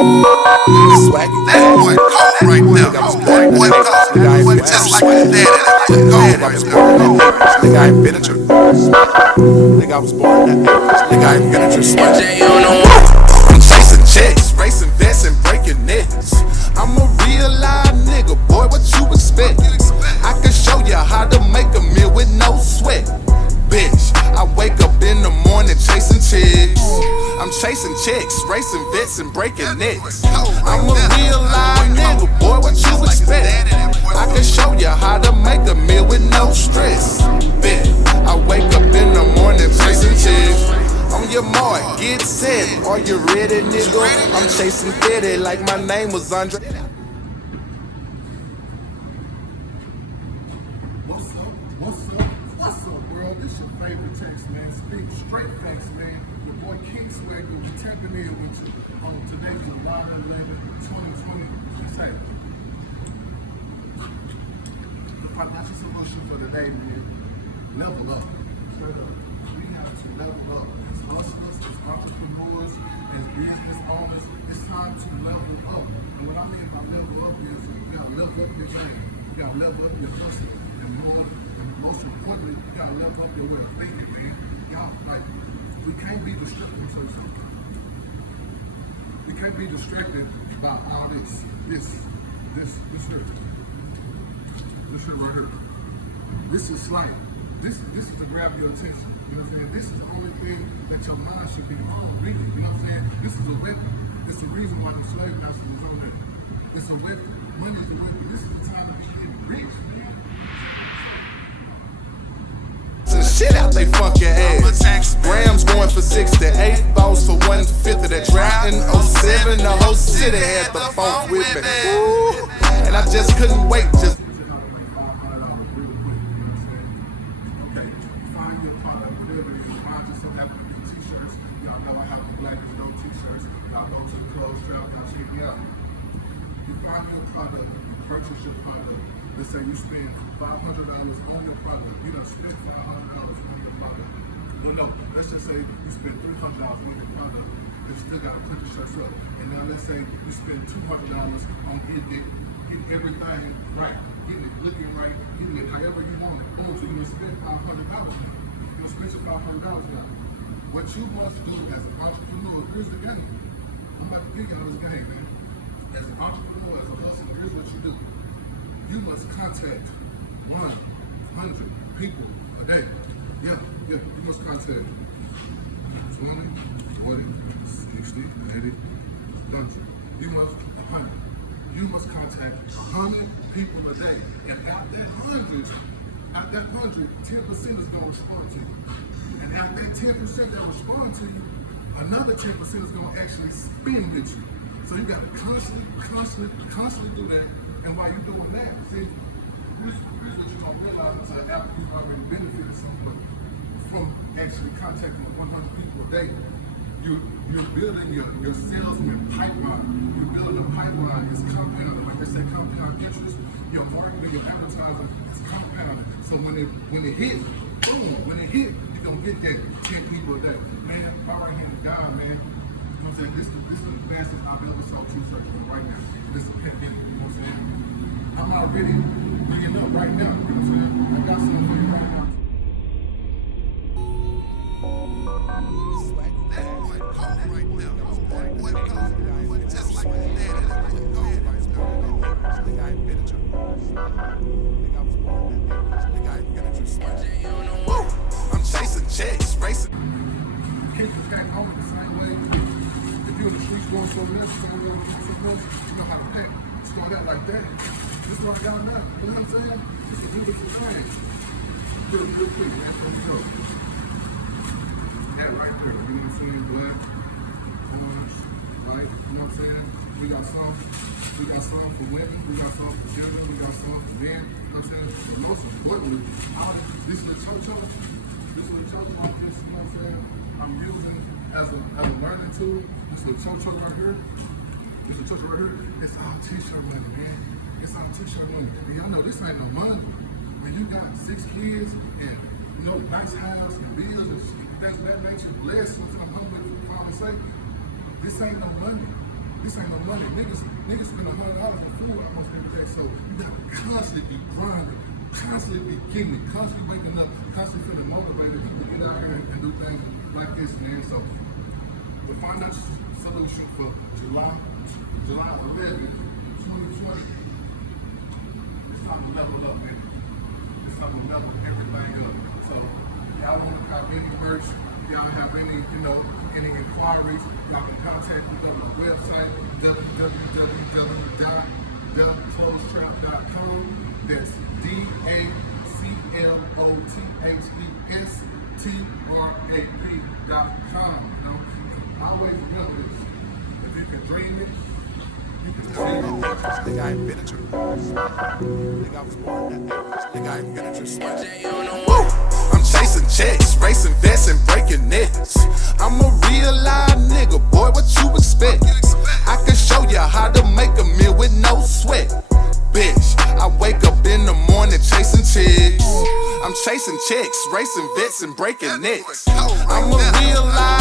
Swaggy that boy cold right now. Boy cold. Just like his daddy. That boy cold. I was born in that age. Nigga, I invented your. Nigga, I was born in that age. Nigga, I invented your swag. I'm chasing checks, racing vets and breaking necks. I'm a real live nigga, boy. What you expect? I can show you how to make a meal with no sweat. Bitch, I wake up in the morning chasing chicks. I'm chasing chicks, racing vets and breaking necks. I'm a real live nigga, boy, what you expect? I can show you how to make a meal with no stress. Bitch, I wake up in the morning chasing chicks. On your mark, get set, are you ready, nigga? I'm chasing Fetty like my name was Andre. What's up, world? This your favorite text, man. Speak straight facts, man. Your boy King Swagger, we tapping in with you on today, July 11, 2020. Say, the financial solution for the day, man. Level up. Straight up. We have to level up. As hustlers, as entrepreneurs, as business owners, it's time to level up. And what I mean by level up is you gotta level up your game. You gotta level up your hustle. And most importantly, you gotta level up your way of thinking, man. Y'all, like, we can't be distracted. We can't be distracted by all this here. This shit right here. This is slang. This is to grab your attention. You know what I'm saying? This is the only thing that your mind should be on, really. You know what I'm saying? This is a weapon. It's the reason why the slave master was on there. It's a weapon. Money is a weapon. This is the time to get rich, man. Shit out they funky ass. Grams going for 68, balls for 150. That drought in 07, the whole city had the funk with me. Ooh, and I just couldn't wait. Just purchase your product. Let's say you spend $500 on your product. You done spent $500 on your product. No, let's just say you spend $300 on your product. You still got to put the shirts up. And now let's say you spend $200 on getting everything right, getting it looking right, getting it however you want it. So you done spend $500. You done spend your $500 now. What you must do as an entrepreneur, here's the game. I'm about to give y'all this game, man. As an entrepreneur, as a hustler, here's what you do. You must contact 100 people a day. Yeah, you must contact 20, 40, 60, 80, 100. You must 100. You must contact 100 people a day. And out that 100, 10% is going to respond to you. And out that 10% that respond to you, another 10% is going to actually spend with you. So you got to constantly do that. And while you're doing that, see, here's what you're going to realize after you've already benefited somewhat from actually contacting 100 people a day. You're building your salesman pipeline. You're building a pipeline. It's compounding. Like they say, compound interest. Your marketing, your advertising, it's compounding. So when it hit, boom, you're going to get that 10 people a day. Man, my right-handed guy, man. You know what I'm saying? This is the fastest I've ever sold t-shirts right now. This is a pandemic, you know what I'm saying? I'm already bringing up right now, you know what I'm saying? I got something for you right now. that boy cold right now. Boy cold. Just like his daddy. That boy cold. Nigga, I invented your. Nigga, I was born in that age. Nigga, I invented your swag. Woo! I'm chasing checks, racing. Kick the back over the same way. If you're in the streets going somewhere else, somewhere else, you know how to pack. Start out like that. Just like y'all now. You know what I'm saying? It's a beautiful thing. Real quick, that's what we do. That right there, you know what I'm saying? Black, orange, right? You know what I'm saying? We got some for women, we got some for children, we got some for men. You know what I'm saying? But most importantly, this is the cho-cho. This is the cho-cho, you know what I'm saying? I'm using as a learning tool. This is the cho-cho right here. This is the cho-cho right here. It's our t-shirt money, man. It's our t-shirt money. And y'all know this ain't no money. When you got 6 kids and nice house and bills and things of that nature, blessed, I'm humble for the Father's sake. This ain't no money. This ain't no money. Niggas spend $100 on food almost every day. So you gotta constantly be grinding, constantly be getting it, constantly waking up, constantly feeling motivated to get out here and do things like this, man. So the financial solution for July 11th, 2020, it's time to level up, man. It's time to level everything up. So y'all want to cop any merch, y'all have any inquiries, y'all can contact me on my website, www.theclosetrap.com. That's DACLOTHESTRAP.com. Always remember this. If you can dream it, you can achieve it. Nigga, I invented your Nigga, I was born in the 80s. Nigga, I invented your sweat. Woo! I'm chasing checks, racing vests and breaking necks. I'm a real live nigga, boy, what you expect? I can show you how to make a meal with no sweat. Bitch, I wake up in the morning chasing chicks. I'm chasing checks, racing vets and breaking necks. I'm a real live